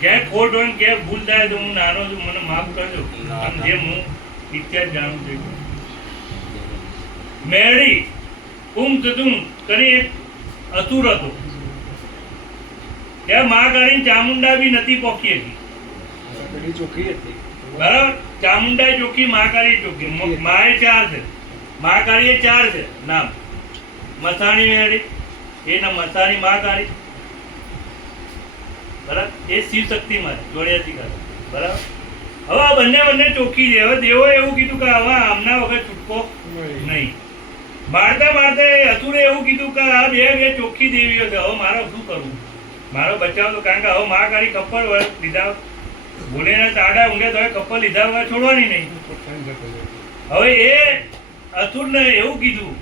ક્યાંય ખોટ હોય ને ક્યાંય ભૂલ થાય તો હું નાનો છું, મને માફ કરજો. જે હું ઇતિહાસ જાણું છું. મેળી કુંભ કરી એક અસુર હતો. ત્યાં મહાકાળી ચામુંડા બી નથી પોકી હતી. બરાબર, ચામુંડા ચોખ્ખી, મહાકાળી ચોખ્ખી. માએ 4 છે, મહાકાળી 4 છે નામ. મસાણી મેળી, એના મસાણી મહાકાળી. બરાબર, એ શિવ શક્તિ માં જોડ્યાથી કરે. બરાબર, હવે આ બંને ચોખ્ખી છે. હવે દેવો એવું કીધું કે હવે આમના વગર છૂટકો નહીં. મારતા અસુરે એવું કીધું કે આ બે ચોખ્ખી દેવીઓ છે, હવે મારે શું કરવું, મારો બચાવ તો. કારણ કે હવે મહાકાળી કપલ લીધા, ભૂલેના ચાડા ઊંઘે તો કપલ લીધા વગર છોડવાની નહીં. હવે એ અસુરને એવું કીધું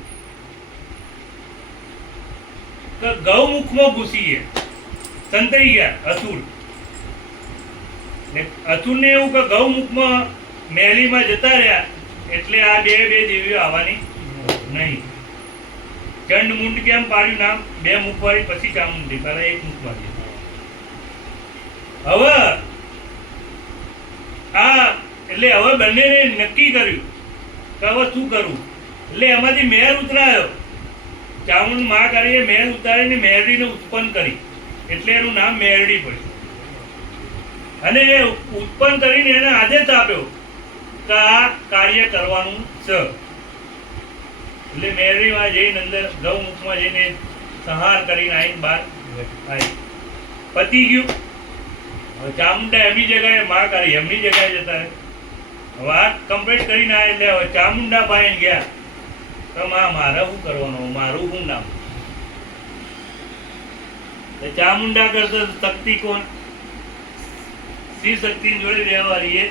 કે ગૌમુખમાં ઘૂસી ગયા, સંતાઈ ગયા અસુર. અસુરને એવું કે ગૌમુખમાં મેલીમાં જતા રહ્યા એટલે આ બે દેવીઓ આવવાની નહીં. ચંડ મુંડ કેમ પાડ્યું નામ? 2 મુખવાળી, પછી ચામુંડી, પહેલા 1 મુખવાળી. હવે હવે બંનેને નક્કી કર્યું કે હવે શું કરવું. એટલે એમાંથી મેર ઉતરાયો. ચામુંડ મહાકાળીએ મેર ઉતારીને મેરડીને ઉત્પન્ન કરી, એટલે એનું નામ મેરડી પડ્યું. અને એ ઉત્પન્ન કરીને એને આદેશ આપ્યો કે આ કાર્ય કરવાનું છે. એટલે મેરડીમાં જઈને અંદર ગૌમુખમાં જઈને સંહાર કરીને આવીને બહાર આવી પતી ગયું. હવે ચામુંડા એમની જગ્યાએ, મહાકાળી એમની જગ્યાએ જતા રહે. હવે આ કમ્પ્લીટ કરીને આવે એટલે હવે ચામુંડા પાઈને ગયા તો મારે શું કરવાનું, મારું શું નામ? ચામુંડા કરતા શક્તિ કોણ? શિવ શક્તિ જોડે રહેવાની એ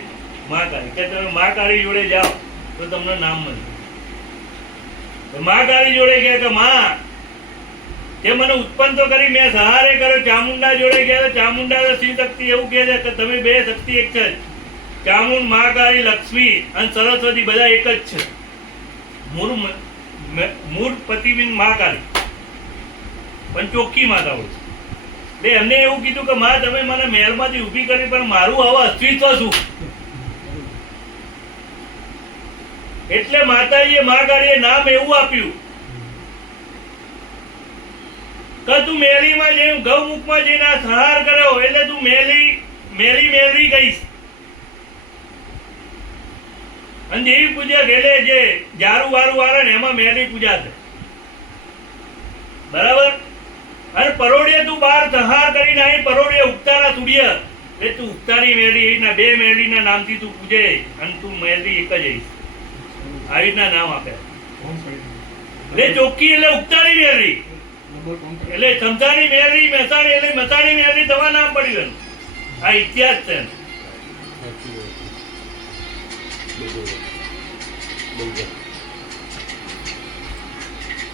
મહાકાળી. કે તમે મહાકાળી જોડે જાઓ તો તમને નામ મળે. મહાકાળી જોડે ગયા કે માં તે મને ઉત્પન્ન તો કરી, મેં સહારે કર્યો. ચામુંડા જોડે ગયા તો ચામુંડા શિવ શક્તિ એવું કહે છે કે તમે બે શક્તિ એક છે. ચામુંડ, મહાકાળી, લક્ષ્મી અને સરસ્વતી બધા એક જ છે. મૂળ પ્રતિબિંબ મહાકાળી પણ ચોખ્ખી માતા હોય છે. એટલે એમને એવું કીધું કે માં તમે મને મહેલમાંથી ઊભી કરી, પણ મારું હવે અસ્તિત્વ શું? એટલે માતાજીએ, મહાકાળીએ નામ એવું આપ્યું કે તું મેલીમાં જઈને, ગૌમુખમાં જઈને આ સંહાર કર્યો એટલે તું મેલી કહીશ. અને દેવી પૂજા ઘેલે જે જારું વારું વાળે ને એમાં મેલી પૂજા છે. બરાબર, અને પરોડિયે તું બહાર સંહાર કરીને આવી, પરોડિયે ઉગતાના સૂર્ય, એટલે તું ઉગતાની મેલી, એના 2 મેલીના નામથી તું પૂજે અને તું મેલી એક જ આવીશ. આવી રીતના નામ આપે. એટલે ચોખ્ખી એટલે ઉગતાની મેલી, એટલે સમસાની મેલી, મસાણી એટલે મસાણી મેલી, તમારું નામ પડ્યું. આ ઇતિહાસ છે. બહુ